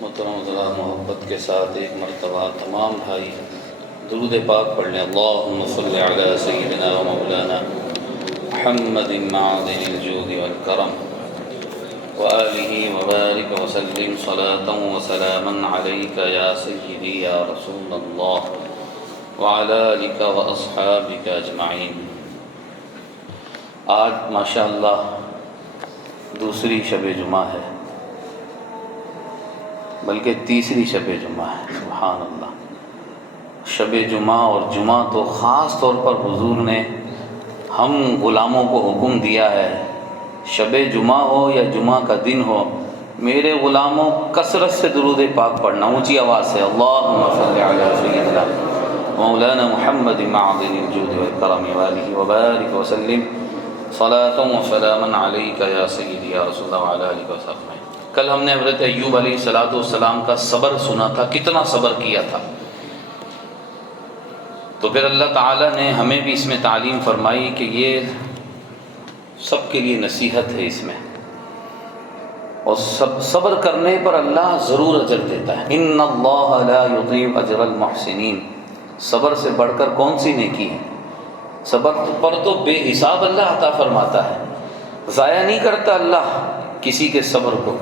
محترم حضرات، محبت کے ساتھ ایک مرتبہ تمام بھائی درود پاک پڑھ لیں۔ اللہم صلی علی سیدنا و مولانا محمد معدن الجود والکرم وآلہ وبارک وسلم صلاة وسلاما علیک یا سیدی یا رسول اللہ وعلی آلک واصحابک اجمعین۔ آج ماشاءاللہ دوسری شب جمعہ ہے، بلکہ تیسری شب جمعہ ہے۔ سبحان اللہ، شب جمعہ اور جمعہ تو خاص طور پر حضور نے ہم غلاموں کو حکم دیا ہے، شب جمعہ ہو یا جمعہ کا دن ہو، میرے غلاموں کثرت سے درود پاک پڑھنا، اونچی آواز سے، اللہم صلی علی سیدنا مولانا محمد معدن الجود والکرم وآلہ وبارک وسلم صلاۃ وسلاما علیک یا سیدی یا رسول اللہ وعلی آلہ وصحبہ۔ کل ہم نے حضرت ایوب علیہ السلام کا صبر سنا تھا، کتنا صبر کیا تھا۔ تو پھر اللہ تعالیٰ نے ہمیں بھی اس میں تعلیم فرمائی کہ یہ سب کے لیے نصیحت ہے اس میں، اور صبر کرنے پر اللہ ضرور اجر دیتا ہے۔ ان اللہ لا یضیع اجر المحسنین، صبر سے بڑھ کر کون سی نیکی ہے؟ صبر پر تو بے حساب اللہ عطا فرماتا ہے، ضائع نہیں کرتا اللہ کسی کے صبر کو۔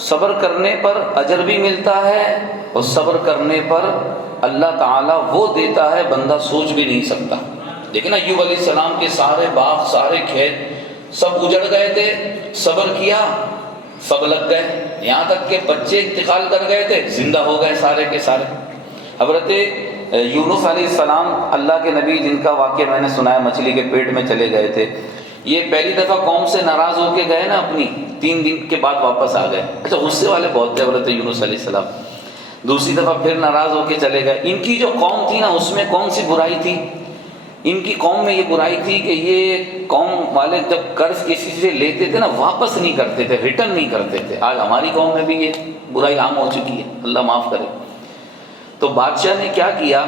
صبر کرنے پر اجر بھی ملتا ہے، اور صبر کرنے پر اللہ تعالیٰ وہ دیتا ہے بندہ سوچ بھی نہیں سکتا۔ لیکن ایوب علیہ السلام کے سارے باغ، سارے کھیت سب اجڑ گئے تھے، صبر کیا، سب لگ گئے، یہاں تک کہ بچے انتقال کر گئے تھے، زندہ ہو گئے سارے کے سارے۔ حضرت یونس علیہ السلام، اللہ کے نبی جن کا واقعہ میں نے سنا ہے، مچھلی کے پیٹ میں چلے گئے تھے۔ یہ پہلی دفعہ قوم سے ناراض ہو کے گئے نا، اپنی 3 دن کے بعد واپس آ گئے۔ اچھا، غصے والے بہت تھے حضرت یونس علیہ السلام۔ دوسری دفعہ پھر ناراض ہو کے چلے گئے۔ ان کی جو قوم تھی نا، اس میں کون سی برائی تھی؟ ان کی قوم میں یہ برائی تھی کہ یہ قوم والے جب قرض کسی سے لیتے تھے نا، واپس نہیں کرتے تھے، ریٹرن نہیں کرتے تھے۔ آج ہماری قوم میں بھی یہ برائی عام ہو چکی ہے، اللہ معاف کرے۔ تو بادشاہ نے کیا کیا،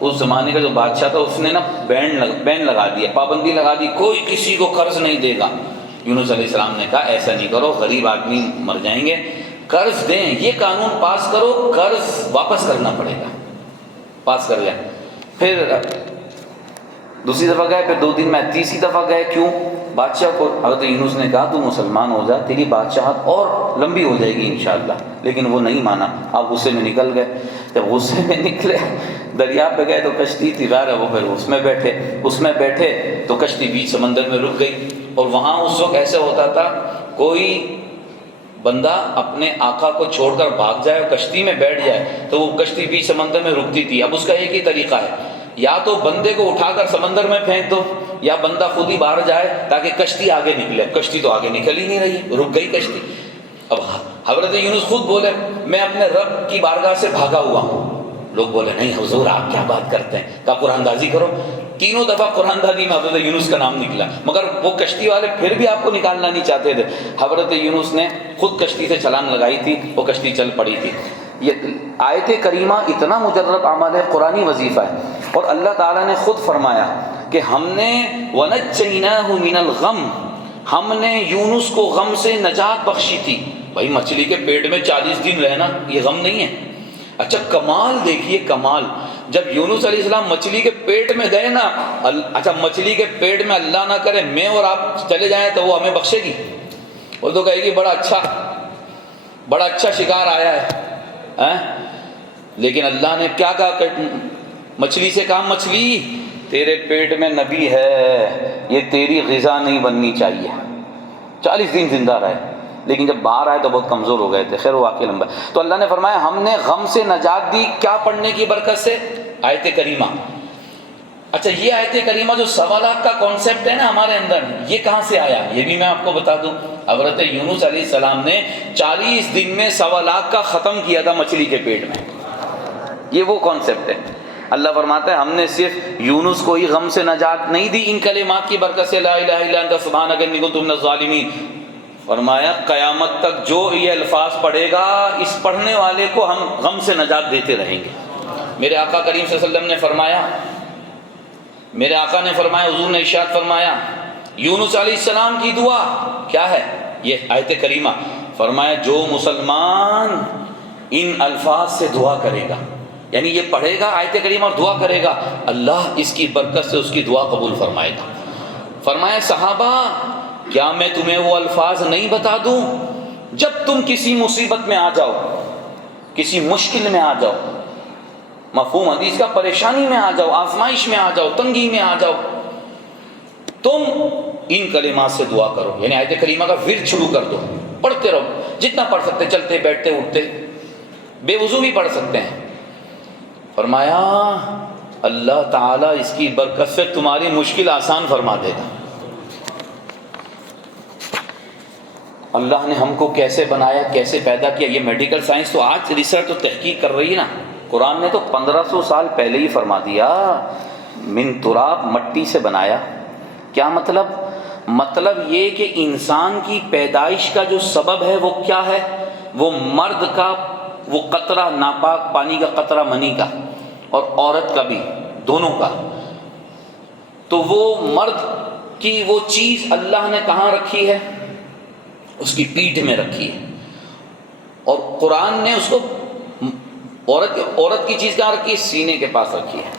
اس زمانے کا جو بادشاہ تھا، اس نے نا بین لگا دیا، پابندی لگا دی، کوئی کسی کو قرض نہیں دے گا۔ یونس علیہ السلام نے کہا ایسا نہیں کرو، غریب آدمی مر جائیں گے، قرض دیں، یہ قانون پاس کرو، قرض واپس کرنا پڑے گا۔ پاس کر گیا۔ پھر دوسری دفعہ گئے، پھر 2 دن میں تیسری دفعہ گئے۔ کیوں؟ بادشاہ کو حضرت یونس نے کہا تو مسلمان ہو جا، تیری بادشاہت اور لمبی ہو جائے گی انشاءاللہ، لیکن وہ نہیں مانا۔ آپ غصے میں نکل گئے۔ جب غصے میں نکلے، دریا پہ گئے تو کشتی تھی، ظاہر ہے وہ پھر اس میں بیٹھے تو کشتی بیچ سمندر میں رک گئی۔ اور وہاں اس وقت ایسے ہوتا تھا، کوئی بندہ اپنے آقا کو چھوڑ کر بھاگ جائے اور کشتی میں بیٹھ جائے تو وہ کشتی بیچ سمندر میں رکتی تھی۔ اب اس کا ایک ہی طریقہ ہے، یا تو بندے کو اٹھا کر سمندر میں پھینک دو، یا بندہ خود ہی باہر جائے تاکہ کشتی آگے نکلے۔ کشتی تو آگے نکل ہی نہیں رہی، رک گئی کشتی۔ اب حضرت یونس خود بولے میں اپنے رب کی بارگاہ سے بھاگا ہوا ہوں۔ لوگ بولے نہیں حضور آپ کیا بات کرتے ہیں، کہا قرآن دازی کرو۔ 3 دفعہ قرآن دازی میں حضرت یونس کا نام نکلا، مگر وہ کشتی والے پھر بھی آپ کو نکالنا نہیں چاہتے تھے۔ حضرت یونس نے خود کشتی سے چھلانگ لگائی تھی، وہ کشتی چل پڑی تھی۔ یہ آیت کریمہ اتنا مجرب عمل ہے، قرآنی وظیفہ ہے، اور اللہ تعالیٰ نے خود فرمایا کہ ہم نے وَنَجَّيْنَاهُ مِنَ الْغَمِّ، ہم نے یونس کو غم سے نجات بخشی تھی۔ بھائی مچھلی کے پیٹ میں 40 دن رہنا یہ غم نہیں ہے۔ اچھا کمال دیکھیے، کمال، جب یونس علیہ السلام مچھلی کے پیٹ میں گئے نا، اچھا مچھلی کے پیٹ میں اللہ نہ کرے میں اور آپ چلے جائیں تو وہ ہمیں بخشے گی؟ وہ تو کہے گی بڑا اچھا شکار آیا ہے۔ لیکن اللہ نے کیا کہا، مچھلی سے کہا مچھلی تیرے پیٹ میں نبی ہے، یہ تیری غذا نہیں بننی چاہیے۔ 40 دن زندہ رہے، لیکن جب باہر آئے تو بہت کمزور ہو گئے تھے۔ خیر وہ واقعہ لمبا ہے۔ تو اللہ نے فرمایا ہم نے غم سے نجات دی، کیا پڑھنے کی برکت سے؟ آیت کریمہ۔ اچھا یہ آیت کریمہ جو سوالات کا کانسیپٹ ہے نا ہمارے اندر، یہ کہاں سے آیا یہ بھی میں آپ کو بتا دوں۔ حضرت یونس علیہ السلام نے 40 دن میں سوالات کا ختم کیا تھا مچھلی کے پیٹ میں، یہ وہ کانسیپٹ ہے۔ اللہ فرماتا ہے ہم نے صرف یونس کو ہی غم سے نجات نہیں دی ان کلمات کی برکت سے، لا الہ الا انت سبحانک انی کنت من الظالمین۔ فرمایا قیامت تک جو یہ الفاظ پڑھے گا، اس پڑھنے والے کو ہم غم سے نجات دیتے رہیں گے۔ میرے آقا کریم صلی اللہ علیہ وسلم نے فرمایا، میرے آقا نے فرمایا، حضور نے ارشاد فرمایا، یونس علیہ السلام کی دعا کیا ہے؟ یہ آیت کریمہ، فرمایا جو مسلمان ان الفاظ سے دعا کرے گا، یعنی یہ پڑھے گا آیت کریمہ اور دعا کرے گا، اللہ اس کی برکت سے اس کی دعا قبول فرمائے گا۔ فرمایا صحابہ کیا میں تمہیں وہ الفاظ نہیں بتا دوں جب تم کسی مصیبت میں آ جاؤ، کسی مشکل میں آ جاؤ، مفہوم حدیث کا، پریشانی میں آ جاؤ، آزمائش میں آ جاؤ، تنگی میں آ جاؤ، تم ان کلمات سے دعا کرو، یعنی آیت کریمہ کا ورد شروع کر دو، پڑھتے رہو جتنا پڑھ سکتے، چلتے بیٹھتے اٹھتے، بے وضو بھی پڑھ سکتے ہیں۔ فرمایا اللہ تعالیٰ اس کی برکت سے تمہاری مشکل آسان فرما دے گا۔ اللہ نے ہم کو کیسے بنایا، کیسے پیدا کیا، یہ میڈیکل سائنس تو آج ریسرچ تو تحقیق کر رہی ہے نا، قرآن نے تو 1500 سال پہلے ہی فرما دیا، من تراب، مٹی سے بنایا۔ کیا مطلب؟ مطلب یہ کہ انسان کی پیدائش کا جو سبب ہے وہ کیا ہے؟ وہ مرد کا وہ قطرہ ناپاک پانی کا قطرہ منی کا، اور عورت کا بھی، دونوں کا۔ تو وہ مرد کی وہ چیز اللہ نے کہاں رکھی ہے؟ اس کی پیٹھ میں رکھی ہے، اور قرآن نے اس کو عورت کی چیز کہاں رکھی ہے؟ سینے کے پاس رکھی ہے۔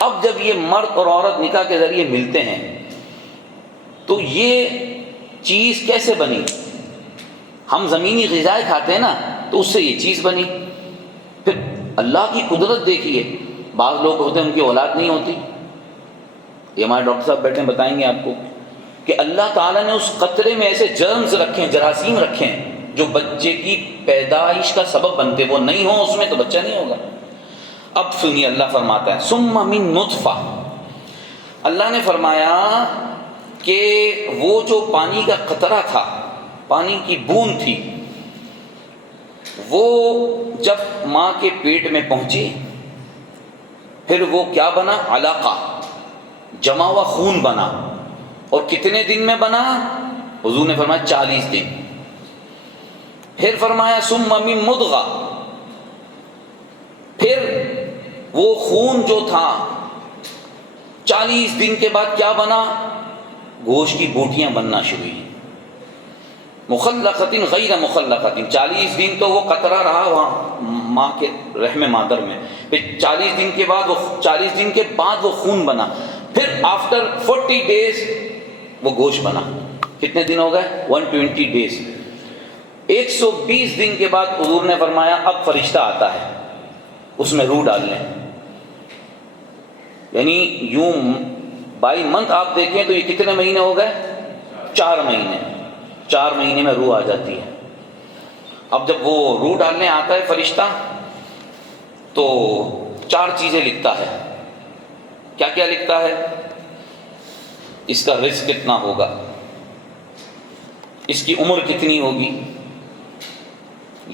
اب جب یہ مرد اور عورت نکاح کے ذریعے ملتے ہیں تو یہ چیز کیسے بنی؟ ہم زمینی غذائیں کھاتے ہیں نا، تو اس سے یہ چیز بنی۔ پھر اللہ کی قدرت دیکھیے، بعض لوگ ہوتے ہیں ان کی اولاد نہیں ہوتی، یہ ہمارے ڈاکٹر صاحب بیٹھے بتائیں گے آپ کو کہ اللہ تعالیٰ نے اس قطرے میں ایسے جرمز رکھے ہیں، جراثیم رکھے ہیں جو بچے کی پیدائش کا سبب بنتے، وہ نہیں ہوں اس میں تو بچہ نہیں ہوگا۔ اب سنیے اللہ فرماتا ہے ثم من نطفہ، اللہ نے فرمایا کہ وہ جو پانی کا قطرہ تھا، پانی کی بوند تھی، وہ جب ماں کے پیٹ میں پہنچی پھر وہ کیا بنا؟ علاقہ، جمع ہوا خون بنا۔ اور کتنے دن میں بنا؟ حضور نے فرمایا 40 دن۔ پھر فرمایا ثم من مضغہ، پھر وہ خون جو تھا 40 دن کے بعد کیا بنا؟ گوشت کی بوٹیاں بننا شروع ہوئی، مخلقۃ غیر مخلقۃ۔ 40 دن تو وہ قطرہ رہا وہاں ماں کے رحم مادر میں، پھر 40 دن کے بعد وہ خون بنا، پھر آفٹر 40 ڈیز وہ گوشت بنا۔ کتنے دن ہو گئے؟ 120 ڈیز۔ 120 دن کے بعد حضور نے فرمایا اب فرشتہ آتا ہے، اس میں روح ڈال لیں۔ یعنی یوں بائی منتھ آپ دیکھیں تو یہ کتنے مہینے ہو گئے؟ 4 مہینے۔ 4 مہینے میں روح آ جاتی ہے۔ اب جب وہ روح ڈالنے آتا ہے فرشتہ تو 4 چیزیں لکھتا ہے۔ کیا کیا لکھتا ہے؟ اس کا رزق کتنا ہوگا، اس کی عمر کتنی ہوگی،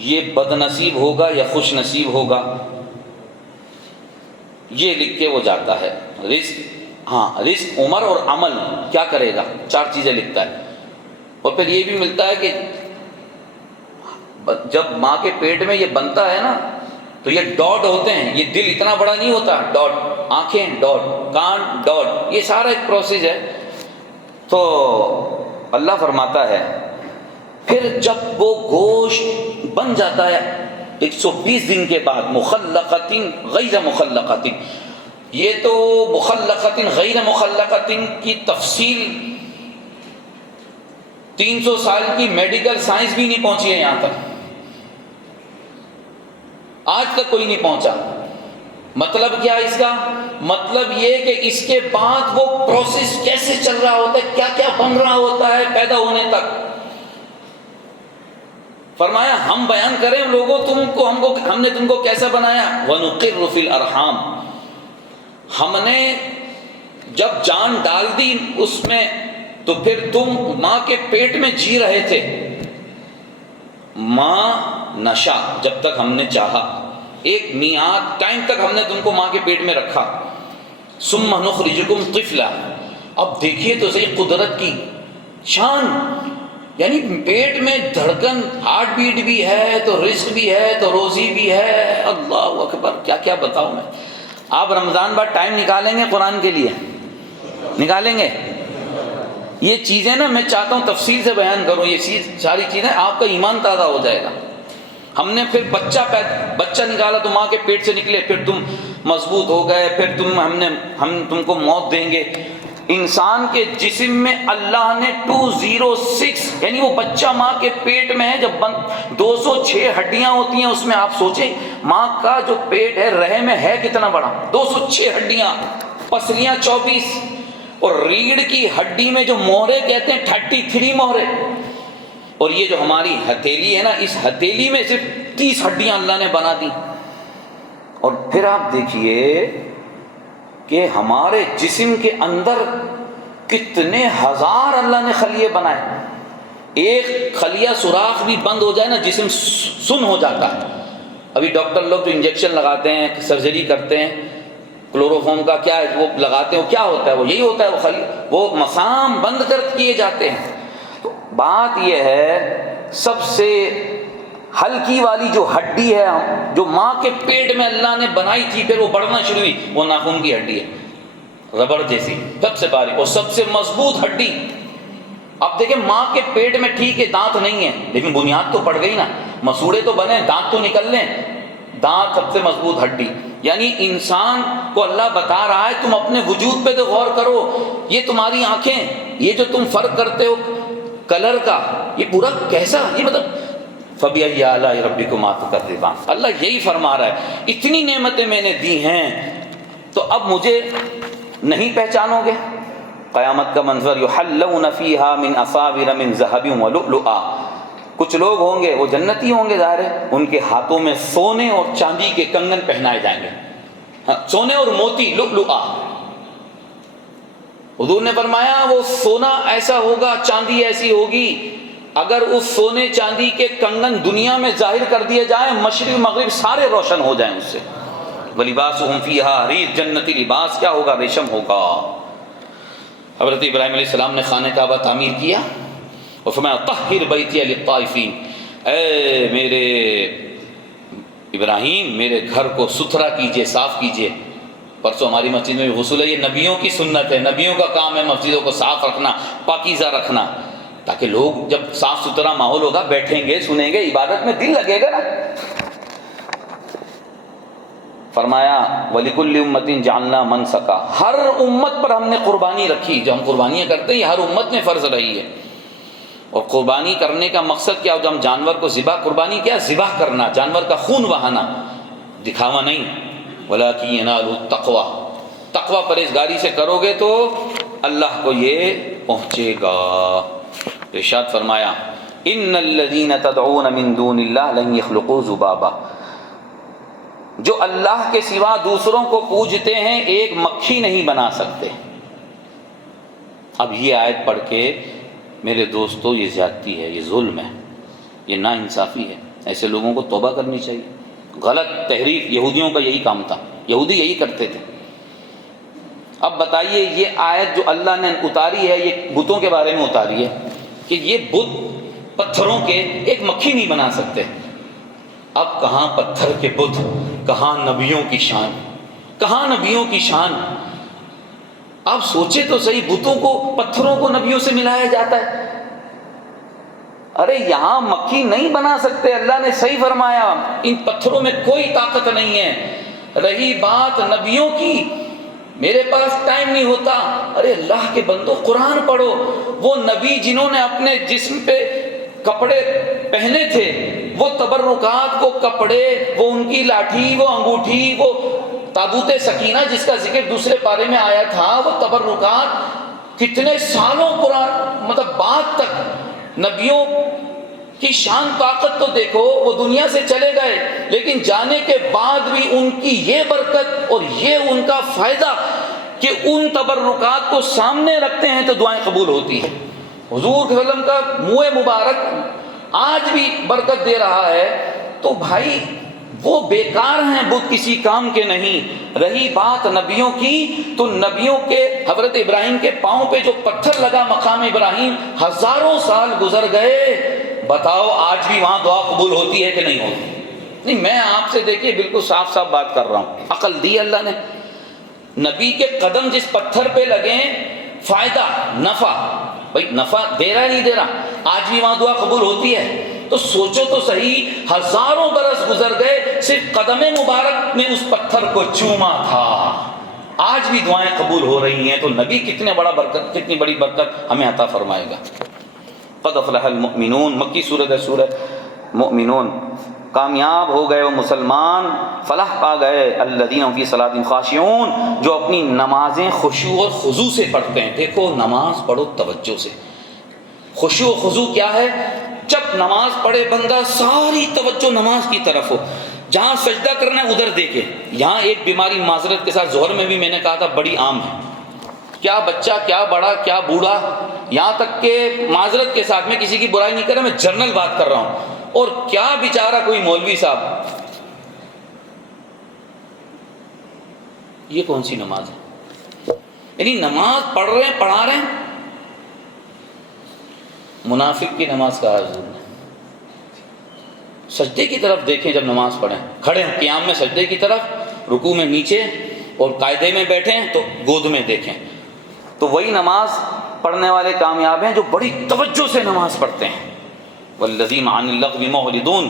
یہ بد نصیب ہوگا یا خوش نصیب ہوگا، یہ لکھ کے وہ جاتا ہے۔ رزق، عمر اور عمل کیا کرے گا، 4 چیزیں لکھتا ہے۔ اور پھر یہ بھی ملتا ہے کہ جب ماں کے پیٹ میں یہ بنتا ہے نا تو یہ ڈاٹ ہوتے ہیں، یہ دل اتنا بڑا نہیں ہوتا، ڈاٹ، آنکھیں ڈاٹ، کان ڈاٹ، یہ سارا ایک پروسیس ہے۔ تو اللہ فرماتا ہے پھر جب وہ گوشت بن جاتا ہے 120 دن کے بعد، مخلقۃ غیر مخلقۃ، یہ تو مخلقۃ غیر مخلقۃ کی تفصیل 300 سال کی میڈیکل سائنس بھی نہیں پہنچی ہے یہاں تک، آج تک کوئی نہیں پہنچا۔ مطلب کیا اس کا؟ مطلب یہ کہ اس کے بعد وہ پروسیس کیسے چل رہا ہوتا ہے، کیا کیا بن رہا ہوتا ہے پیدا ہونے تک۔ فرمایا ہم بیان کریں لوگوں ہم نے تم کو کیسا بنایا؟ وَنُقِرُّ فِي الْأَرْحَامِ، ہم نے جب جان ڈال دی اس میں تو پھر تم ماں کے پیٹ میں جی رہے تھے، ماں نشا، جب تک ہم نے چاہا، ایک میعاد ٹائم تک ہم نے تم کو ماں کے پیٹ میں رکھا۔ ثم نخرجکم طفلا، اب دیکھیے تو صحیح قدرت کی شان، یعنی پیٹ میں دھڑکن، ہارٹ بیٹ بھی ہے تو رزق بھی ہے تو روزی بھی ہے۔ اللہ اکبر، کیا کیا بتاؤں میں۔ آپ رمضان بعد ٹائم نکالیں گے قرآن کے لیے؟ نکالیں گے؟ یہ چیزیں نا میں چاہتا ہوں تفصیل سے بیان کروں، یہ ساری چیزیں، آپ کا ایمان تازہ ہو جائے گا۔ ہم نے پھر بچہ نکالا تو ماں کے پیٹ سے نکلے، پھر تم مضبوط ہو گئے، پھر ہم تم کو موت دیں گے۔ انسان کے جسم میں اللہ نے 206 یعنی وہ بچہ ماں کے پیٹ میں ہے جب 206 ہڈیاں ہوتی ہیں اس میں، آپ سوچیں ماں کا جو پیٹ ہے رحم میں ہے کتنا بڑا، 206 ہڈیاں، پسلیاں 24، اور ریڑھ کی ہڈی میں جو مہرے کہتے ہیں 33 مہرے، اور یہ جو ہماری ہتھیلی ہے نا، اس ہتھیلی میں صرف 30 ہڈیاں اللہ نے بنا دی۔ اور پھر آپ دیکھیے کہ ہمارے جسم کے اندر کتنے ہزار اللہ نے خلیے بنائے، ایک خلیہ سوراخ بھی بند ہو جائے نا جسم سن ہو جاتا ہے۔ ابھی ڈاکٹر لوگ جو انجیکشن لگاتے ہیں، سرجری کرتے ہیں، کلوروفارم کا کیا ہے وہ لگاتے ہیں، وہ کیا ہوتا ہے، وہ یہی ہوتا ہے، وہ مسام بند کر کیے جاتے ہیں۔ تو بات یہ ہے سب سے ہلکی والی جو ہڈی ہے جو ماں کے پیٹ میں اللہ نے بنائی تھی، پھر وہ بڑھنا شروع ہوئی، وہ ناخن کی ہڈی ہے، ربڑ جیسی، سب سے باریک اور سب سے مضبوط ہڈی۔ اب دیکھیں ماں کے پیٹ میں ٹھیک ہے دانت نہیں ہے لیکن بنیاد تو پڑ گئی نا، مسوڑے تو بنے، دانت تو نکل لیں، دانت سب سے مضبوط ہڈی۔ یعنی انسان کو اللہ بتا رہا ہے تم اپنے وجود پہ تو غور کرو، یہ تمہاری آنکھیں، یہ جو تم فرق کرتے ہو کلر کا، یہ پورا کیسا، یہ مطلب فَبِأَيِّ آلَاءِ رَبِّكُمَا تُكَذِّبَانِ، اللہ یہی فرما رہا ہے اتنی نعمتیں میں نے دی ہیں تو اب مجھے نہیں پہچانو گے۔ قیامت کا منظر، یحلون فیہا من اساور من ذہب ولؤلؤا، کچھ لوگ ہوں گے وہ جنتی ہوں گے ظاہر ہے، ان کے ہاتھوں میں سونے اور چاندی کے کنگن پہنائے جائیں گے، سونے اور موتی، لؤلؤا۔ حضور نے فرمایا وہ سونا ایسا ہوگا، چاندی ایسی ہوگی، اگر اس سونے چاندی کے کنگن دنیا میں ظاہر کر دیے جائیں، مشرق مغرب سارے روشن ہو جائیں اس سے۔ وَلِبَاسُهُمْ فِيهَا حَرِيرٌ، جنتی لباس کیا ہوگا، ریشم ہوگا۔ حضرت ابراہیم علیہ السلام نے خانہ کعبہ تعمیر کیا اور فرمایا طہر بیتی للطائفین، اے میرے ابراہیم میرے گھر کو ستھرا کیجئے، صاف کیجئے۔ پرسوں ہماری مسجد میں غسل ہے، یہ نبیوں کی سنت ہے، نبیوں کا کام ہے مسجدوں کو صاف رکھنا، پاکیزہ رکھنا، تاکہ لوگ جب صاف ستھرا ماحول ہوگا بیٹھیں گے، سنیں گے، عبادت میں دل لگے گا نا۔ فرمایا وَلِكُلِّ أُمَّةٍ جَعَلْنَا مَنْسَكًا، ہر امت پر ہم نے قربانی رکھی، جو ہم قربانیاں کرتے ہیں یہ ہر امت میں فرض رہی ہے۔ اور قربانی کرنے کا مقصد کیا ہو، جب ہم جانور کو ذبح، قربانی کیا، ذبح کرنا، جانور کا خون بہانا، دکھاوا نہیں، وَلَكِنْ يَنَالُهُ التَّقْوَىٰ، تقویٰ پرہیزگاری سے کرو گے تو اللہ کو یہ پہنچے گا۔ ارشاد فرمایا إِنَّ الَّذِينَ تَدْعُونَ مِن دُونِ اللَّهِ لَن يَخْلُقُوا ذُبَابًا، جو اللہ کے سوا دوسروں کو پوجتے ہیں ایک مکھی نہیں بنا سکتے۔ اب یہ آیت پڑھ کے میرے دوستو یہ زیادتی ہے، یہ ظلم ہے، یہ ناانصافی ہے، ایسے لوگوں کو توبہ کرنی چاہیے۔ غلط تحریف یہودیوں کا یہی کام تھا، یہودی یہی کرتے تھے۔ اب بتائیے یہ آیت جو اللہ نے اتاری ہے یہ بتوں کے بارے میں اتاری ہے کہ یہ بت پتھروں کے ایک مکھی نہیں بنا سکتے۔ اب کہاں پتھر کے بت، کہاں نبیوں کی شان، کہاں نبیوں کی شان۔ آپ سوچے تو صحیح، بتوں کو، پتھروں کو نبیوں سے ملایا جاتا ہے۔ ارے یہاں مکھی نہیں بنا سکتے، اللہ نے صحیح فرمایا، ان پتھروں میں کوئی طاقت نہیں ہے۔ رہی بات نبیوں کی، میرے پاس ٹائم نہیں ہوتا، ارے اللہ کے بندو قرآن پڑھو۔ وہ نبی جنہوں نے اپنے جسم پہ کپڑے پہنے تھے، وہ تبرکات کو کپڑے، وہ ان کی لاٹھی، وہ انگوٹھی، وہ تابوت سکینہ جس کا ذکر دوسرے پارے میں آیا تھا، وہ تبرکات کتنے سالوں قرآن مطلب بعد تک، نبیوں کی شان طاقت تو دیکھو، وہ دنیا سے چلے گئے لیکن جانے کے بعد بھی ان کی یہ برکت اور یہ ان کا فائدہ کہ ان تبرکات کو سامنے رکھتے ہیں تو دعائیں قبول ہوتی ہیں۔ حضور صلی اللہ علیہ وسلم کا منہ مبارک آج بھی برکت دے رہا ہے، تو بھائی وہ بیکار ہیں، بت کسی کام کے نہیں۔ رہی بات نبیوں کی، تو نبیوں کے، حضرت ابراہیم کے پاؤں پہ جو پتھر لگا مقام ابراہیم، ہزاروں سال گزر گئے، بتاؤ آج بھی وہاں دعا قبول ہوتی ہے کہ نہیں ہوتی؟ نہیں، میں آپ سے دیکھیے بالکل صاف صاف بات کر رہا ہوں، عقل دی اللہ نے۔ نبی کے قدم جس پتھر پہ لگیں، فائدہ، نفع، بھائی نفع دے رہا ہے نہیں دے رہا، آج بھی وہاں دعا قبول ہوتی ہے؟ تو سوچو تو صحیح، ہزاروں برس گزر گئے، صرف قدم مبارک نے اس پتھر کو چوما تھا، آج بھی دعائیں قبول ہو رہی ہیں، تو نبی کتنی بڑی برکت ہمیں عطا فرمائے گا۔ قد افلح المؤمنون، مکی سورت ہے سورہ مؤمنون۔ کامیاب ہو گئے وہ مسلمان، فلاح پا گئے الذین فی صلاتہم خاشعون، جو اپنی نمازیں خشوع اور خضوع سے پڑھتے ہیں۔ دیکھو نماز پڑھو توجہ سے، خشوع و خضوع کیا ہے؟ جب نماز پڑھے بندہ ساری توجہ نماز کی طرف ہو، جہاں سجدہ کرنا ہے ادھر دیکھے۔ یہاں ایک بیماری معذرت کے ساتھ ظہر میں بھی میں نے کہا تھا بڑی عام ہے، کیا بچہ کیا بڑا کیا بوڑھا، یہاں تک کہ معذرت کے ساتھ میں کسی کی برائی نہیں کر رہا، میں جنرل بات کر رہا ہوں، اور کیا بیچارہ کوئی مولوی صاحب، یہ کون سی نماز ہے؟ یعنی نماز پڑھ رہے ہیں پڑھا رہے ہیں، منافق کی نماز کا حضور نے۔ سجدے کی طرف دیکھیں جب نماز پڑھیں، کھڑے ہیں قیام میں سجدے کی طرف، رکوع میں نیچے، اور قاعدے میں بیٹھیں تو گود میں دیکھیں، تو وہی نماز پڑھنے والے کامیاب ہیں جو بڑی توجہ سے نماز پڑھتے ہیں۔ والذین عن اللغو معرضون،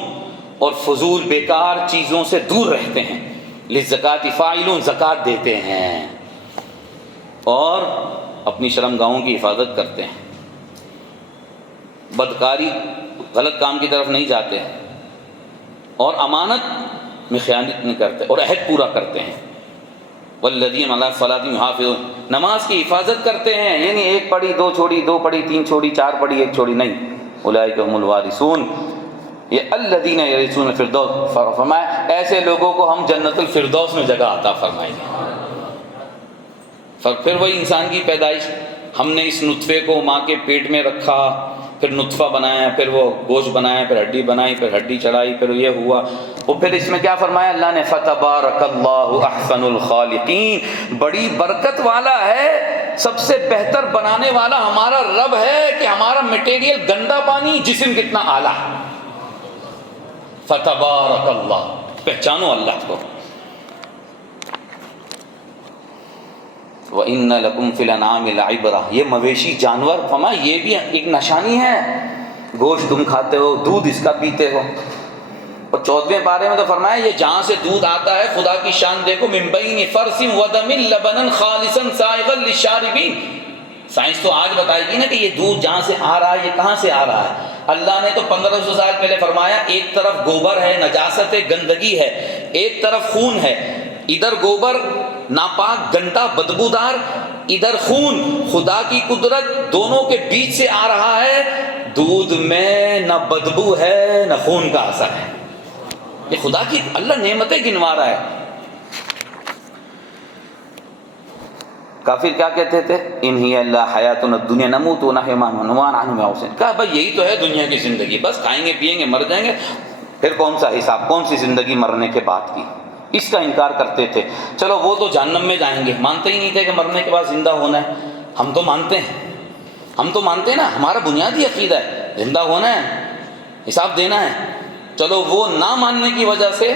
اور فضول بیکار چیزوں سے دور رہتے ہیں۔ للزکاۃ فاعلون، زکوٰۃ دیتے ہیں، اور اپنی شرمگاہوں کی حفاظت کرتے ہیں، بدکاری غلط کام کی طرف نہیں جاتے، اور امانت میں خیانت نہیں کرتے، اور عہد پورا کرتے ہیں۔ والذین علی صلاتہم یحافظون، نماز کی حفاظت کرتے ہیں، یعنی ایک پڑھی دو چھوڑی، دو پڑھی تین چھوڑی، چار پڑھی ایک چھوڑی، نہیں۔ اولئک هم الوارثون، یہ الذین یرثون الفردوس، فرمایا ایسے لوگوں کو ہم جنت الفردوس میں جگہ عطا فرمائیں گے۔ پھر وہی انسان کی پیدائش، ہم نے اس نطفے کو ماں کے پیٹ میں رکھا، پھر نطفہ بنایا، پھر وہ گوشت بنایا، پھر ہڈی بنائی، پھر ہڈی چڑھائی، پھر یہ ہوا، اور پھر اس میں کیا فرمایا اللہ نے؟ فتبارک اللہ احسن الخالقین، بڑی برکت والا ہے، سب سے بہتر بنانے والا ہمارا رب ہے کہ ہمارا مٹیریل گندا پانی، جسم کتنا اعلیٰ۔ فتبارک اللہ، پہچانو اللہ کو۔ وَإِنَّ لَكُمْ فِي الْأَنْعَامِ لَعِبْرَةً، یہ مویشی جانور، فرمایا یہ بھی ایک نشانی ہے، گوشت تم کھاتے ہو، دودھ اس کا پیتے ہو، اور 14ویں پارے میں تو فرمایا یہ جہاں سے دودھ آتا ہے، خدا کی شان دیکھو، مِن بَيْنِ فَرْثٍ وَدَمٍ لَبَنًا خَالِصًا سَائِغًا لِلشَّارِبِينَ۔ سائنس تو آج بتائے گی نا کہ یہ دودھ جہاں سے آ رہا ہے یہ کہاں سے آ رہا ہے۔ اللہ نے تو 1500 سال پہلے فرمایا ایک طرف گوبر ہے، نجاست ہے، گندگی ہے، ایک طرف خون ہے، ادھر گوبر ناپاک گندا بدبودار، ادھر خون، خدا کی قدرت دونوں کے بیچ سے آ رہا ہے، دودھ میں نہ بدبو ہے نہ خون کا اثر ہے، یہ خدا کی اللہ نعمتیں گنوا رہا ہے۔ کافر کیا کہتے تھے؟ ان ہی اللہ حیاتنا الدنیا نموت ونحیا ونموت عنہ ما حسین، کہا بھائی یہی تو ہے دنیا کی زندگی، بس کھائیں گے پیئیں گے مر جائیں گے، پھر کون سا حساب، کون سی زندگی مرنے کے بعد کی، اس کا انکار کرتے تھے۔ چلو وہ تو جہنم میں جائیں گے، مانتے ہی نہیں تھے کہ مرنے کے بعد زندہ ہونا ہے، ہم تو مانتے ہیں نا، ہمارا بنیادی عقیدہ ہے زندہ ہونا ہے، حساب دینا ہے، چلو وہ نہ ماننے کی وجہ سے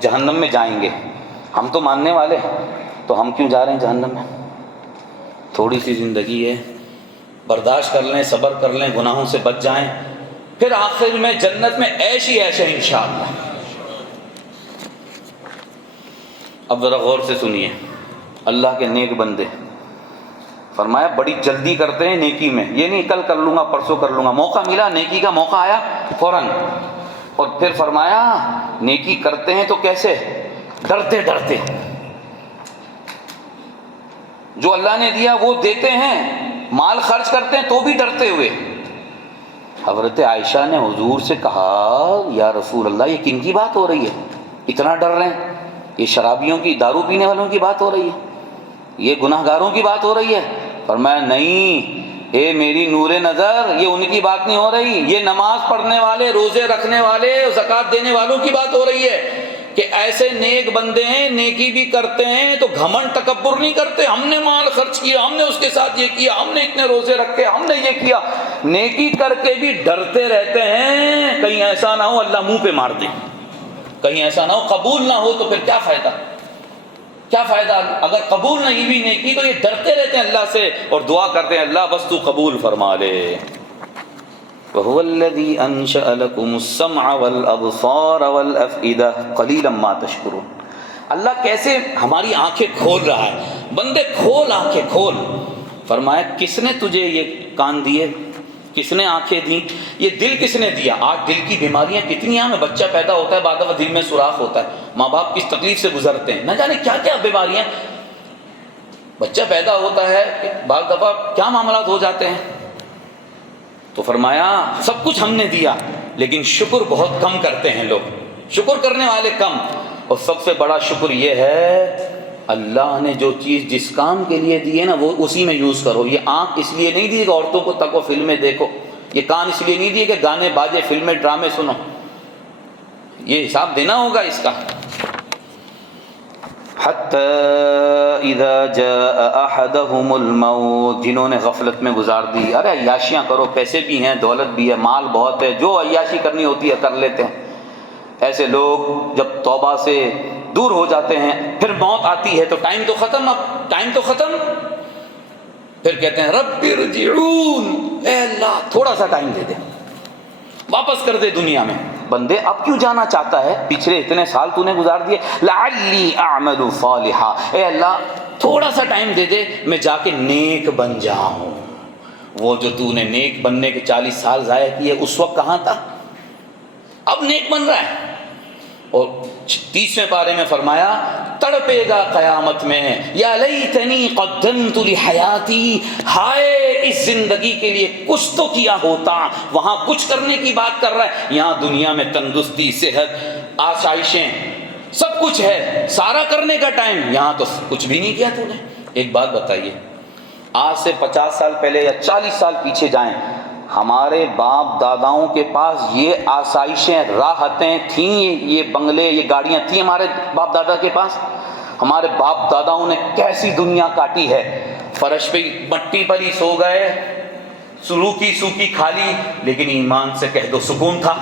جہنم میں جائیں گے، ہم تو ماننے والے ہیں، تو ہم کیوں جا رہے ہیں جہنم میں؟ تھوڑی سی زندگی ہے، برداشت کر لیں، صبر کر لیں، گناہوں سے بچ جائیں، پھر آخر میں جنت میں ایش ہی ایش ہے انشاءاللہ۔ اب ذرا غور سے سنیے، اللہ کے نیک بندے، فرمایا بڑی جلدی کرتے ہیں نیکی میں، یہ نہیں کل کر لوں گا پرسوں کر لوں گا، موقع ملا نیکی کا موقع آیا فوراً، اور پھر فرمایا نیکی کرتے ہیں تو کیسے؟ ڈرتے ڈرتے، جو اللہ نے دیا وہ دیتے ہیں، مال خرچ کرتے ہیں تو بھی ڈرتے ہوئے۔ حضرت عائشہ نے حضور سے کہا یا رسول اللہ یہ کن کی بات ہو رہی ہے، اتنا ڈر رہے ہیں؟ یہ شرابیوں کی، دارو پینے والوں کی بات ہو رہی ہے، یہ گناہ گاروں کی بات ہو رہی ہے؟ فرمایا نہیں، اے میری نور نظر، یہ ان کی بات نہیں ہو رہی، یہ نماز پڑھنے والے، روزے رکھنے والے، زکوٰۃ دینے والوں کی بات ہو رہی ہے، کہ ایسے نیک بندے ہیں، نیکی بھی کرتے ہیں تو گھمنڈ تکبر نہیں کرتے، ہم نے مال خرچ کیا، ہم نے اس کے ساتھ یہ کیا، ہم نے اتنے روزے رکھے، ہم نے یہ کیا، نیکی کر کے بھی ڈرتے رہتے ہیں کہیں ایسا نہ ہو اللہ منہ پہ مار دے، کہیں ایسا نہ ہو قبول نہ ہو تو پھر کیا فائدہ۔ کیا فائدہ؟ اگر قبول نہیں بھی نہیں کی تو یہ ڈرتے رہتے ہیں اللہ سے اور دعا کرتے ہیں اللہ بس تو قبول فرما لے۔ وَهُوَ الَّذِي أَنشَأَ لَكُمُ السَّمْعَ وَالْأَبْصَارَ وَالْأَفْئِدَةَ قَلِيلًا مَا تَشْكُرُونَ۔ اللہ کیسے ہماری آنکھیں کھول رہا ہے، بندے کھول آنکھیں کھول۔ فرمایا کس نے تجھے یہ کان دیے، کس نے آنکھیں دیں، یہ دل کس نے دیا؟ آج دل کی بیماریاں کتنی ہیں، بچہ پیدا ہوتا ہے بعد دل میں سوراخ ہوتا ہے، ماں باپ کس تکلیف سے گزرتے ہیں، نہ جانے کیا کیا بیماریاں۔ بچہ پیدا ہوتا ہے بعض دفعہ کیا معاملات ہو جاتے ہیں۔ تو فرمایا سب کچھ ہم نے دیا لیکن شکر بہت کم کرتے ہیں لوگ، شکر کرنے والے کم۔ اور سب سے بڑا شکر یہ ہے اللہ نے جو چیز جس کام کے لیے دی ہے نا وہ اسی میں یوز کرو۔ یہ آنکھ اس لیے نہیں دی کہ عورتوں کو تکو فلمیں دیکھو، یہ کان اس لیے نہیں دیے کہ گانے باجے فلمیں ڈرامے سنو، یہ حساب دینا ہوگا اس کا۔ حتی اذا جاء احدهم الموت، جنہوں نے غفلت میں گزار دی، ارے عیاشیاں کرو، پیسے بھی ہیں، دولت بھی ہے، مال بہت ہے، جو عیاشی کرنی ہوتی ہے کر لیتے ہیں۔ ایسے لوگ جب توبہ سے دور ہو جاتے ہیں پھر موت آتی ہے تو ٹائم تو ختم، اب ٹائم تو ختم، پھر کہتے ہیں رب ارجعون، اے اللہ تھوڑا سا ٹائم دے دے، واپس کر دے دنیا میں۔ بندے اب کیوں جانا چاہتا ہے؟ پچھلے اتنے سال تو نے گزار دیے، لعلی اعمل صالحا، اے اللہ تھوڑا سا ٹائم دے دے میں جا کے نیک بن جاؤں۔ وہ جو تو نے نیک بننے کے 40 سال ضائع کیے اس وقت کہاں تھا؟ اب نیک بن رہا ہے۔ اور 30ویں پارے میں فرمایا تڑپے گا قیامت میں، یا لیتنی قدمت لحیاتی، ہائے اس زندگی کے لیے کچھ تو کیا ہوتا۔ وہاں کچھ کرنے کی بات کر رہا ہے، یہاں دنیا میں تندرستی، صحت، آسائشیں سب کچھ ہے، سارا کرنے کا ٹائم، یہاں تو کچھ بھی نہیں کیا تو نے۔ ایک بات بتائیے، آج سے 50 سال پہلے یا 40 سال پیچھے جائیں، ہمارے باپ داداؤں کے پاس یہ آسائشیں راحتیں تھیں، یہ بنگلے یہ گاڑیاں تھیں ہمارے باپ دادا کے پاس؟ ہمارے باپ داداؤں نے کیسی دنیا کاٹی ہے، فرش پہ مٹی پر ہی سو گئے، سلوکی سوکی کھا لی، لیکن ایمان سے کہہ دو سکون تھا،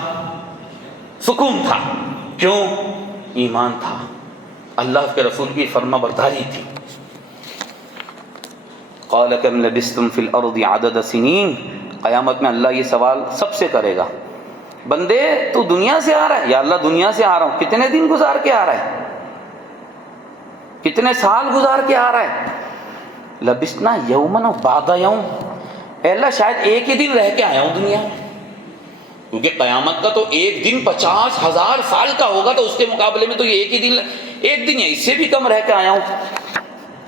سکون تھا۔ کیوں؟ ایمان تھا، اللہ کے رسول کی فرما برداری تھی۔ قال کم لبثتم فی الارض عدد سنین، قیامت میں اللہ یہ سوال سب سے کرے گا، بندے تو دنیا سے آ رہا ہے؟ یا اللہ دنیا سے آ رہا ہوں، کتنے دن گزار کے آ رہا ہے، کتنے سال گزار کے آ رہا ہے؟ لبثنا یومن و بعد یوم، اے اللہ شاید ایک ہی دن رہ کے آیا ہوں دنیا میں، کیونکہ قیامت کا تو ایک دن 50,000 سال کا ہوگا، تو اس کے مقابلے میں تو یہ ایک دن ہے، اس سے بھی کم رہ کے آیا ہوں۔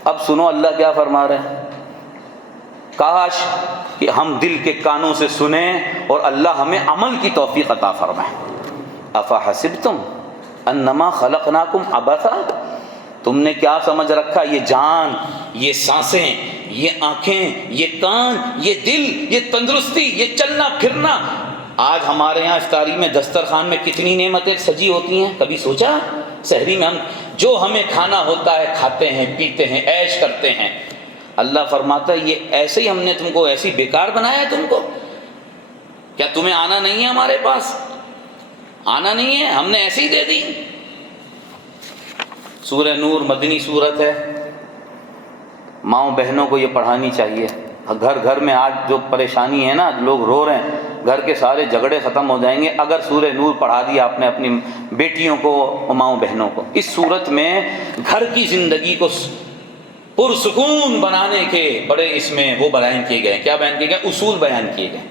اب سنو اللہ کیا فرما رہے ہیں، کاش کہ ہم دل کے کانوں سے سنیں اور اللہ ہمیں عمل کی توفیق عطا فرمائے۔ افحسبتم انما خلقناکم عبثا، تم نے کیا سمجھ رکھا یہ جان، یہ سانسیں، یہ آنکھیں، یہ کان، یہ دل، یہ تندرستی، یہ چلنا پھرنا؟ آج ہمارے یہاں افطاری میں دسترخوان میں کتنی نعمتیں سجی ہوتی ہیں، کبھی سوچا؟ سحری میں ہم جو ہمیں کھانا ہوتا ہے کھاتے ہیں، پیتے ہیں، عیش کرتے ہیں۔ اللہ فرماتا ہے یہ ایسے ہی ہم نے تم کو ایسی بیکار بنایا ہے تم کو؟ کیا تمہیں آنا نہیں ہے ہمارے پاس؟ آنا نہیں ہے، ہم نے ایسے ہی دے دی۔ سورہ نور مدنی سورت ہے، ماؤں بہنوں کو یہ پڑھانی چاہیے۔ گھر گھر میں آج جو پریشانی ہے نا، لوگ رو رہے ہیں، گھر کے سارے جھگڑے ختم ہو جائیں گے اگر سورہ نور پڑھا دیا آپ نے اپنی بیٹیوں کو اور ماؤں بہنوں کو۔ اس سورت میں گھر کی زندگی کو پرسکون بنانے کے بڑے اس میں وہ بیان کیے گئے۔ کیا بیان کیے گئے؟ اصول بیان کیے گئے۔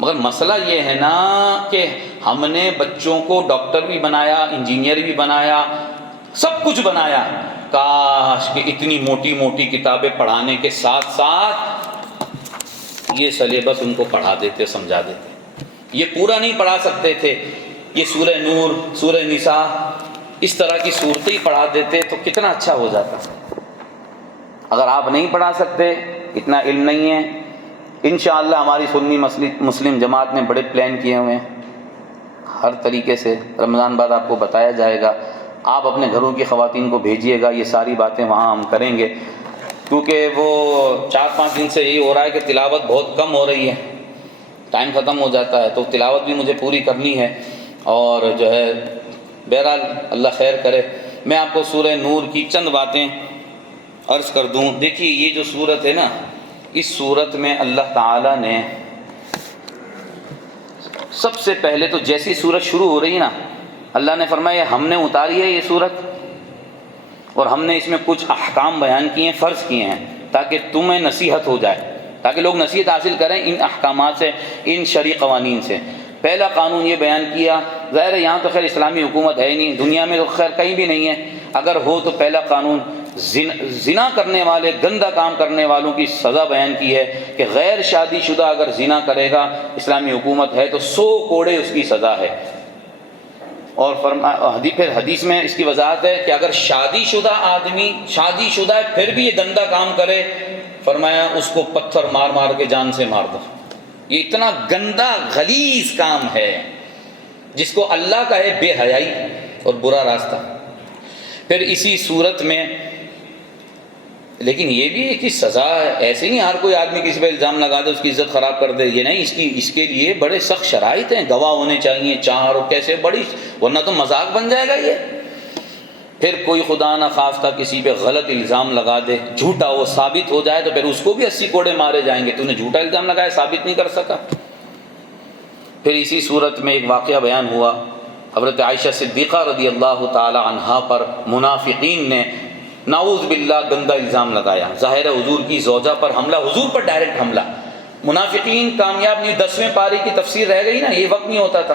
مگر مسئلہ یہ ہے نا کہ ہم نے بچوں کو ڈاکٹر بھی بنایا، انجینئر بھی بنایا، سب کچھ بنایا، کاش کہ اتنی موٹی موٹی کتابیں پڑھانے کے ساتھ ساتھ یہ سلیبس ان کو پڑھا دیتے، سمجھا دیتے۔ یہ پورا نہیں پڑھا سکتے تھے، یہ سورہ نور، سورہ نساء، اس طرح کی صورتیں ہی پڑھا دیتے تو کتنا اچھا ہو جاتا۔ اگر آپ نہیں پڑھا سکتے، اتنا علم نہیں ہے، انشاءاللہ ہماری سنی مسلم جماعت نے بڑے پلان کیے ہوئے ہیں، ہر طریقے سے رمضان بعد آپ کو بتایا جائے گا۔ آپ اپنے گھروں کی خواتین کو بھیجیے گا، یہ ساری باتیں وہاں ہم کریں گے، کیونکہ وہ 4-5 دن سے یہی ہو رہا ہے کہ تلاوت بہت کم ہو رہی ہے، ٹائم ختم ہو جاتا ہے، تو تلاوت بھی مجھے پوری کرنی ہے۔ اور جو ہے بہرحال اللہ خیر کرے، میں آپ کو سورہ نور کی چند باتیں عرض کر دوں. دیکھیے یہ جو سورت ہے نا، اس سورت میں اللہ تعالیٰ نے سب سے پہلے تو جیسی سورت شروع ہو رہی ہے نا، اللہ نے فرمایا ہم نے اتاری ہے یہ سورت، اور ہم نے اس میں کچھ احکام بیان کیے ہیں، فرض کیے ہیں، تاکہ تمہیں نصیحت ہو جائے، تاکہ لوگ نصیحت حاصل کریں ان احکامات سے، ان شرعی قوانین سے. پہلا قانون یہ بیان کیا، ظاہر ہے یہاں تو خیر اسلامی حکومت ہے ہی نہیں، دنیا میں تو خیر کہیں بھی نہیں ہے، اگر ہو تو پہلا قانون زنا کرنے والے، گندہ کام کرنے والوں کی سزا بیان کی ہے کہ غیر شادی شدہ اگر زنا کرے گا، اسلامی حکومت ہے تو 100 کوڑے اس کی سزا ہے. اور پھر حدیث میں اس کی وضاحت ہے کہ اگر شادی شدہ آدمی شادی شدہ ہے پھر بھی یہ گندہ کام کرے، فرمایا اس کو پتھر مار مار کے جان سے مار دو. یہ اتنا گندا غلیظ کام ہے جس کو اللہ کا ہے بے حیائی اور برا راستہ. پھر اسی صورت میں لیکن یہ بھی ہے کہ سزا ایسے نہیں ہر کوئی آدمی کسی پہ الزام لگا دے اس کی عزت خراب کر دے، یہ نہیں، اس کے لیے بڑے سخت شرائط ہیں، گواہ ہونے چاہیے 4 اور کیسے بڑی، ورنہ تو مذاق بن جائے گا یہ. پھر کوئی خدا نہ خواستہ کسی پہ غلط الزام لگا دے، جھوٹا وہ ثابت ہو جائے تو پھر اس کو بھی 80 کوڑے مارے جائیں گے، تو نے جھوٹا الزام لگایا، ثابت نہیں کر سکا. پھر اسی صورت میں ایک واقعہ بیان ہوا، حضرت عائشہ صدیقہ رضی اللہ تعالی عنہا پر منافقین نے نعوذ باللہ گندہ الزام لگایا. ظاہر ہے حضور کی زوجہ پر حملہ، حضور پر ڈائریکٹ حملہ. منافقین کامیاب نہیں، 10ویں پاری کی تفسیر رہ گئی نا، یہ وقت نہیں ہوتا تھا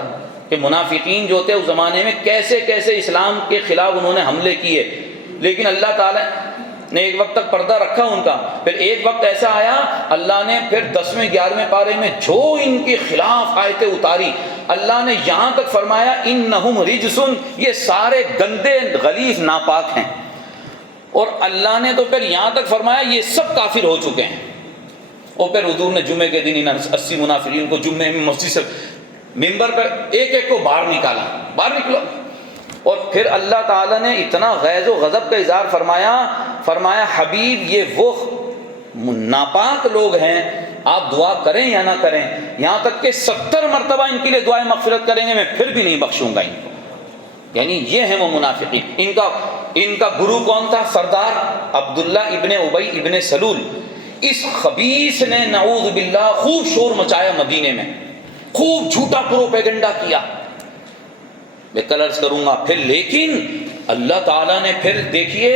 کہ منافقین جو تھے اس زمانے میں کیسے کیسے اسلام کے خلاف انہوں نے حملے کیے، لیکن اللہ تعالیٰ نے ایک وقت تک پردہ رکھا ان کا. پھر ایک وقت ایسا آیا اللہ نے پھر 10ویں 11ویں پارے میں جو ان کے خلاف آیتیں اتاری، اللہ نے یہاں تک فرمایا انہم رجسن، یہ سارے گندے غلیظ ناپاک ہیں. اور اللہ نے تو پھر یہاں تک فرمایا یہ سب کافر ہو چکے ہیں. اور پھر حضور نے جمعے کے دن ان 80 منافقین کو جمعے میں مسجد سے ممبر پر ایک ایک کو باہر نکالا، باہر نکلو. اور پھر اللہ تعالیٰ نے اتنا غیظ و غضب کا اظہار فرمایا حبیب یہ وہ ناپاک لوگ ہیں، آپ دعا کریں یا نہ کریں، یہاں تک کہ 70 مرتبہ ان کے لیے دعائیں مغفرت کریں گے میں پھر بھی نہیں بخشوں گا ان کو. یعنی یہ ہیں وہ منافقین. ان کا گرو کون تھا؟ سردار عبداللہ ابن ابی ابن سلول. اس خبیث نے نعوذ باللہ خوب شور مچایا مدینے میں، خوب جھوٹا پروپیگنڈا کیا. میں کل عرض کروں گا پھر. لیکن اللہ تعالیٰ نے پھر دیکھیے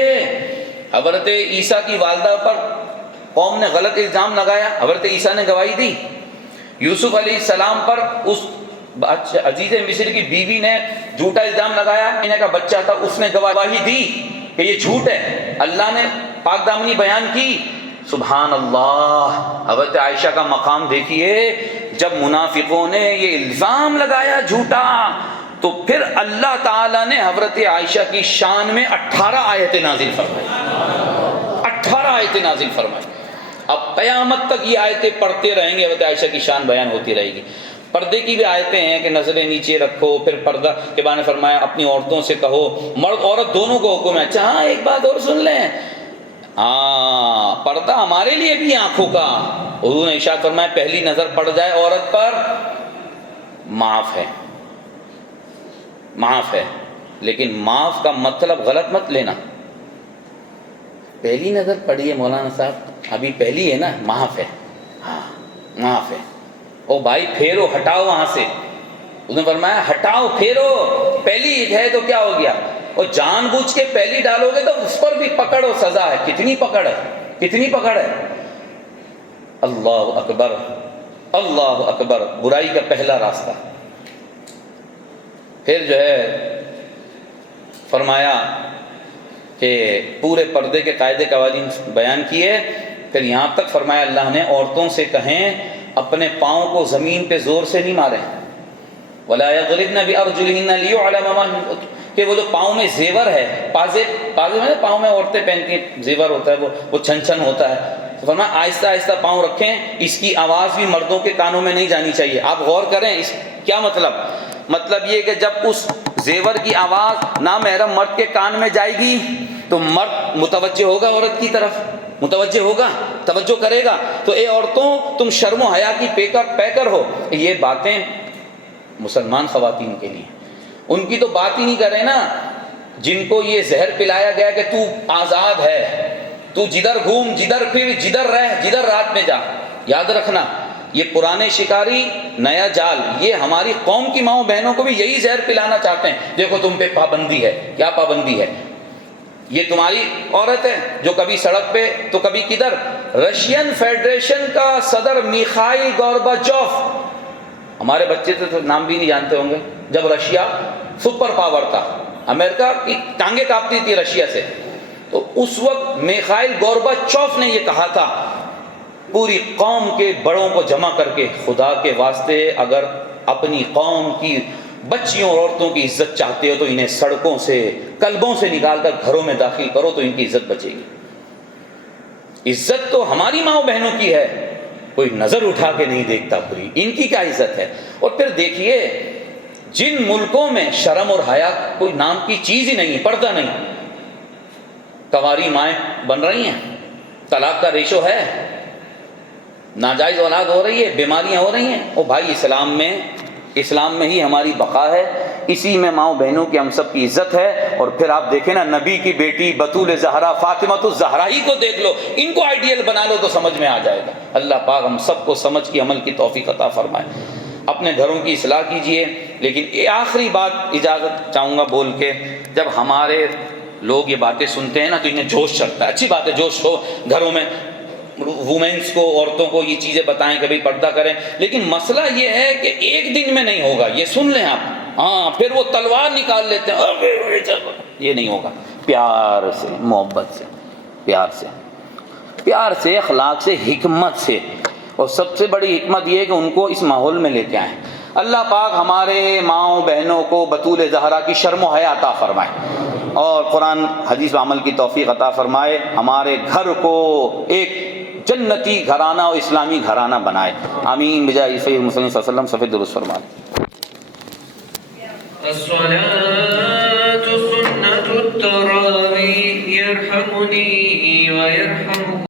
حضرت عیسیٰ کی والدہ پر قوم نے غلط الزام لگایا، حضرت عیسیٰ نے گواہی دی. یوسف علیہ السلام پر اس عزیز مصر کی بیوی نے جھوٹا الزام لگایا، انہیں کا بچہ تھا، اس نے گواہی دی کہ یہ جھوٹ ہے. اللہ نے پاک دامنی بیان کی. سبحان اللہ. حضرت عائشہ کا مقام دیکھیے، جب منافقوں نے یہ الزام لگایا جھوٹا تو پھر اللہ تعالیٰ نے حضرت عائشہ کی شان میں 18 آیتیں نازل فرمائی. 18 آیتیں نازل فرمائی. اب قیامت تک یہ آیتیں پڑھتے رہیں گے، حضرت عائشہ کی شان بیان ہوتی رہے گی. پردے کی بھی آیتیں ہیں کہ نظریں نیچے رکھو، پھر پردہ کے بارے میں فرمایا اپنی عورتوں سے کہو، مرد عورت دونوں کو حکم ہے. اچھا ہاں ایک بات اور سن لیں، پردہ ہمارے لیے بھی آنکھوں کا. حضور نے ارشاد فرمایا پہلی نظر پڑ جائے عورت پر معاف ہے، معاف ہے. لیکن معاف کا مطلب غلط مت لینا. پہلی نظر پڑی ہے مولانا صاحب، ابھی پہلی ہے نا، معاف ہے، ہاں معاف ہے. او بھائی پھیرو، ہٹاؤ وہاں سے. اس نے فرمایا ہٹاؤ، پھیرو، پہلی ہے تو کیا ہو گیا. اور جان بوجھ کے پہلی ڈالو گے تو اس پر بھی پکڑ و سزا ہے. کتنی پکڑ ہے، کتنی پکڑ ہے. اللہ اکبر، اللہ اکبر. برائی کا پہلا راستہ. پھر جو ہے فرمایا کہ پورے پردے کے قاعدے قوانین بیان کیے. پھر یہاں تک فرمایا اللہ نے عورتوں سے کہیں اپنے پاؤں کو زمین پہ زور سے نہیں ماریں. وَلَا يَضْرِبْنَ بِأَرْجُلِهِنَّ لِيُعْلَمَ مَا، کہ وہ جو پاؤں میں زیور ہے، پازے میں پاؤں میں عورتیں پہنتی ہیں، زیور ہوتا ہے، وہ چھن چھن ہوتا ہے. تو فرمایا آہستہ آہستہ پاؤں رکھیں، اس کی آواز بھی مردوں کے کانوں میں نہیں جانی چاہیے. آپ غور کریں اس کیا مطلب یہ کہ جب اس زیور کی آواز نامحرم مرد کے کان میں جائے گی تو مرد متوجہ ہوگا عورت کی طرف، متوجہ ہوگا، توجہ کرے گا. تو اے عورتوں تم شرم و حیا کی پیکر ہو. یہ باتیں مسلمان خواتین کے لیے، ان کی تو بات ہی نہیں کریں نا. جن کو یہ زہر پلایا گیا کہ تو آزاد ہے، تو جدھر گھوم، جدھر پھر، جدھر رہ، جدھر رات میں جا. یاد رکھنا یہ پرانے شکاری نیا جال، یہ ہماری قوم کی ماؤں بہنوں کو بھی یہی زہر پلانا چاہتے ہیں. دیکھو تم پہ پابندی ہے. کیا پابندی ہے؟ یہ تمہاری عورت ہے جو کبھی سڑک پہ تو کبھی کدھر. رشین فیڈریشن کا صدر میخائیل گورباچوف، ہمارے بچے تو نام بھی نہیں جانتے ہوں گے. جب رشیا سپر پاور تھا، امریکہ کی ٹانگیں کاپتی تھی رشیا سے، تو اس وقت میخائیل گورباچوف نے یہ کہا تھا پوری قوم کے بڑوں کو جمع کر کے، خدا کے واسطے اگر اپنی قوم کی بچیوں اور عورتوں کی عزت چاہتے ہو تو انہیں سڑکوں سے، کلبوں سے نکال کر گھروں میں داخل کرو تو ان کی عزت بچے گی. عزت تو ہماری ماؤں بہنوں کی ہے، کوئی نظر اٹھا کے نہیں دیکھتا پوری، ان کی کیا عزت ہے. اور پھر دیکھیے جن ملکوں میں شرم اور حیا کوئی نام کی چیز ہی نہیں، پردہ نہیں، کنواری مائیں بن رہی ہیں، طلاق کا ریشو ہے، ناجائز اولاد ہو رہی ہے، بیماریاں ہو رہی ہیں. او بھائی اسلام میں ہی ہماری بقا ہے، اسی میں ماؤں بہنوں کی ہم سب کی عزت ہے. اور پھر آپ دیکھیں نا نبی کی بیٹی بطول زہرا فاطمۃ الزہرا ہی کو دیکھ لو، ان کو آئیڈیل بنا لو تو سمجھ میں آ جائے گا. اللہ پاک ہم سب کو سمجھ کی عمل کی توفیق عطا فرمائے. اپنے گھروں کی اصلاح کیجئے. لیکن یہ آخری بات اجازت چاہوں گا بول کے، جب ہمارے لوگ یہ باتیں سنتے ہیں نا تو انہیں جوش چڑھتا ہے. اچھی بات ہے، جوش ہو گھروں میں، وومنس کو، عورتوں کو یہ چیزیں بتائیں کہ بھئی پردہ کریں. لیکن مسئلہ یہ ہے کہ ایک دن میں نہیں ہوگا، یہ سن لیں آپ. ہاں پھر وہ تلوار نکال لیتے ہیں، یہ نہیں ہوگا. پیار سے، محبت سے، پیار سے، اخلاق سے، حکمت سے. اور سب سے بڑی حکمت یہ ہے کہ ان کو اس ماحول میں لے کے آئیں. اللہ پاک ہمارے ماؤں بہنوں کو بطول زہرا کی شرم و حیا عطا فرمائے اور قرآن حدیث و عمل کی توفیق عطا فرمائے. ہمارے گھر کو ایک جنتی گھرانہ اور اسلامی گھرانہ بنائے. آمین بجائے سید مسلم صلی اللہ علیہ وسلم. صفحہ درست فرمائے. الصلاة سنة التراويح يرحمني ويرحمكم